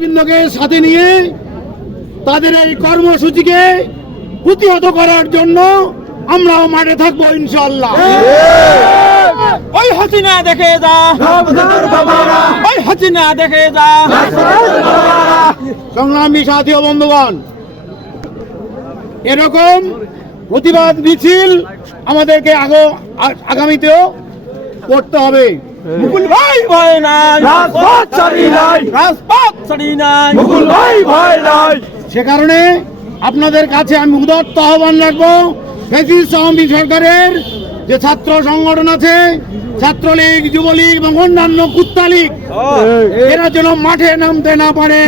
নেতৃবৃন্দকে সাথে নিয়ে তাদের এই কর্মসূচিকে প্রতিহত করার জন্য আমরাও মাঠে থাকবো ইনশাআল্লাহ। ওই হাসিনা দেখে যা, ওই হাসিনা দেখে যা। সংগ্রামী সাথী ও বন্ধুগণ, এরকম প্রতিবাদ মিছিল আমাদেরকে আগামীতেও করতে হবে। মুকুল ভাই ভয় নাই, রাজপথ ছাড়ি নাই, রাজপথ ছাড়ি নাই, মুকুল ভাই ভয় নাই। সে কারণে আপনাদের কাছে আমি উদাত্ত আহ্বান রাখবো, ফ্যাসিস্ট আওয়ামী সরকারের যে ছাত্র সংগঠন আছে, ছাত্রলীগ, যুবলীগ এবং অন্যান্য কুত্তালীগ, এরা যেন মাঠে নামতে না পারে।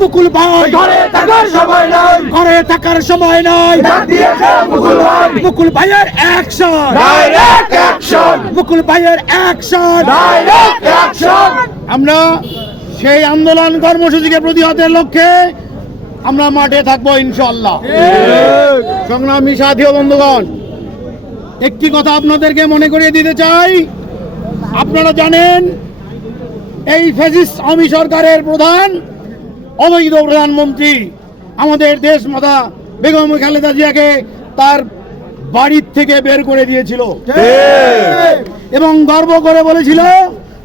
মুকুল ভাই ঘরে থাকার সময় নাই, ঘরে থাকার সময় নাই। মুকুল ভাইয়ের অ্যাকশন, ডাইরেক্ট অ্যাকশন, মুকুল ভাইয়ের অ্যাকশন, ডাইরেক্ট অ্যাকশন। আমরা সেই আন্দোলন কর্মসূচিকে প্রতিহতের লক্ষ্যে আমরা মাঠে থাকবো ইনশাআল্লাহ। সংগ্রামী সাথী ও বন্ধুগণ, একটি কথা আপনাদেরকে মনে করিয়ে দিতে চাই। আপনারা জানেন এই ফ্যাসিস্ট আওয়ামী সরকারের প্রধান, অবৈধ প্রধানমন্ত্রী আমাদের দেশ মাতা বেগম খালেদা জিয়াকে তার বাড়ির থেকে বের করে দিয়েছিল এবং গর্ব করে বলেছিল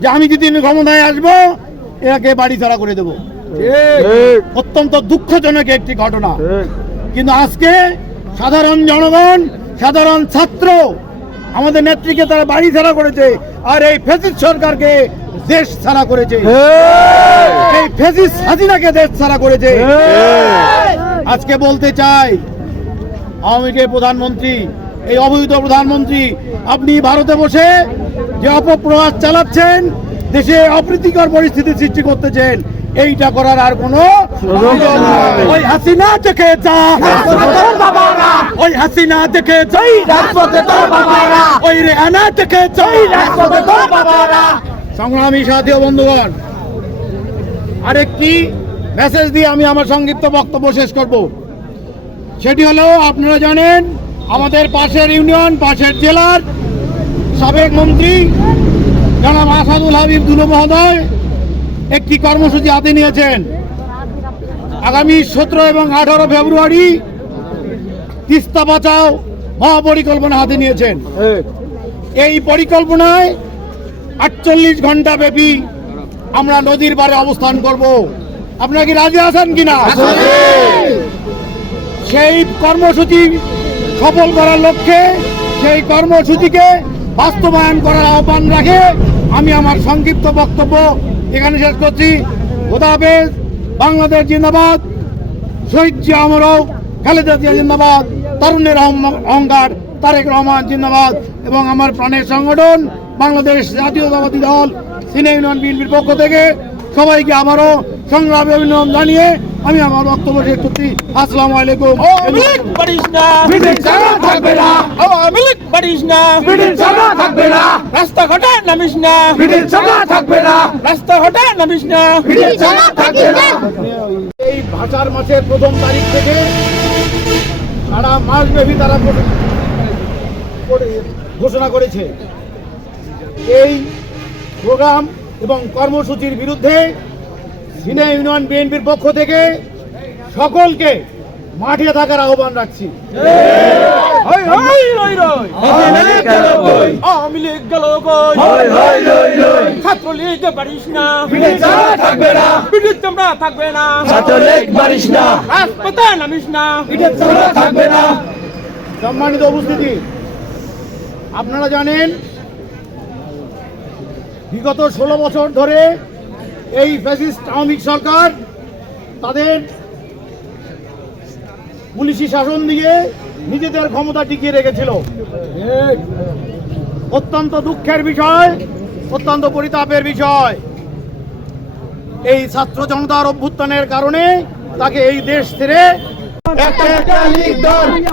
যে আমি যদি ক্ষমতায় আসবো এটাকে বাড়ি ছাড়া করে দেব। অত্যন্ত দুঃখজনক একটি ঘটনা। কিন্তু আজকে সাধারণ জনগণ, সাধারণ ছাত্র আমাদের নেত্রীকে তারা বাড়ি ছাড়া করেছে, আর এই ফ্যাসিস্ট সরকারকে দেশ ছাড়া করেছে, এই ফ্যাসিস্ট হাসিনাকে দেশ ছাড়া করেছে। আজকে বলতে চাই, আওয়ামী লীগের প্রধানমন্ত্রী, এই অবৈধ প্রধানমন্ত্রী, আপনি ভারতে বসে যে অপপ্রয়াস চালাচ্ছেন, দেশে অপ্রীতিকর পরিস্থিতি সৃষ্টি করতেছেন, এইটা করার আর কোনো ওই হাসিনা দেখে যা, ওই হাসিনা দেখে যাই, ওই রেহানা দেখে যাই। সংগ্রামী সাথী ও বন্ধুগণ, আরেকটি মেসেজ দিয়ে আমি আমার সংক্ষিপ্ত বক্তব্য শেষ করব। সেটি হলো, আপনারা জানেন আমাদের পাশের ইউনিয়ন, পাশের জেলার সাবেক মন্ত্রী জনাব আসাদুল হাবিব দুলু মহোদয় একটি কর্মসূচি হাতে নিয়েছেন। আগামী 17 এবং 18 ফেব্রুয়ারি তিস্তা বাঁচাও মহাপরিকল্পনা হাতে নিয়েছেন। এই পরিকল্পনায় 48 ঘন্টা ব্যাপী আমরা নদীর পাড়ে অবস্থান করব। আপনারা কি রাজি আছেন কিনা? সেই কর্মসূচি সফল করার লক্ষ্যে সেই কর্মসূচিকে বাস্তবায়ন করার আহ্বান রাখে আমি আমার সংক্ষিপ্ত বক্তব্য এখানে শেষ করছি। খোদা হাফেজ। বাংলাদেশ জিন্দাবাদ, শহীদ জিয়া অমর হোক, খালেদা জিয়া জিন্দাবাদ, তরুণের অহংকার তারেক রহমান জিন্দাবাদ। এবং আমার প্রাণের সংগঠন বাংলাদেশ জাতীয়তাবাদী দল সিনিয়র ইউনিয়ন বিএনপির পক্ষ থেকে সবাইকে আবারও সংগ্রামী অভিনন্দন জানিয়ে আমি আমার বক্তব্য শেষ করছি। আসসালামু আলাইকুম। রাস্তাঘাটে নামিস না, রাস্তাঘাটে নামিস না। এই ভাষার মাসের 1 তারিখ থেকে সারা মাস ব্যাপী তারা ঘোষণা করেছে। এই প্রোগ্রাম এবং কর্মসূচির বিরুদ্ধে সিনিয়র ইউনিয়ন বিএনপির পক্ষ থেকে সকলকে মাঠে থাকার আহ্বান রাখছি। ছাত্রলীগ পারিস না, থাকবে না, রাজপথে নামিস না, থাকবে না। সম্মানিত উপস্থিতি, আপনারা জানেন বিগত 16 বছর ধরে এই ফ্যাসিস্ট আওয়ামী সরকার তাদের পুলিশি শাসন দিয়ে নিজেদের ক্ষমতা টিকিয়ে রেখেছিল। অত্যন্ত দুঃখের বিষয়, অত্যন্ত পরিতাপের বিষয়, এই ছাত্র জনতার অভ্যুত্থানের কারণে তাকে এই দেশ ছেড়ে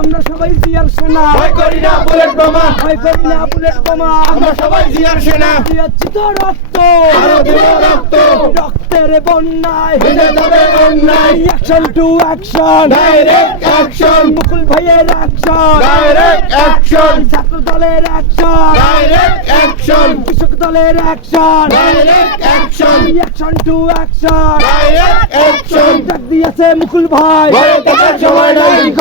আমরা সবাই জিয়ার সেনা, ভয় করি না বুলেট বোমা, ভয় করি না বুলেট বোমা। আমরা সবাই জিয়ার সেনা, দিয়েছি তো রক্ত, আরো দেব রক্ত, রক্তের ভাইয়ের বন্যায় ভেঙে যাবে অন্যায় action to action direct action Mukul ভাইয়ের অ্যাকশন ডাইরেক্ট অ্যাকশন ছাত্র দলের অ্যাকশন ডাইরেক্ট অ্যাকশন কৃষক দলের action direct action action to action direct action ডাক দিয়েছে মুকুল ভাই ঘরে থাকার সময় নাই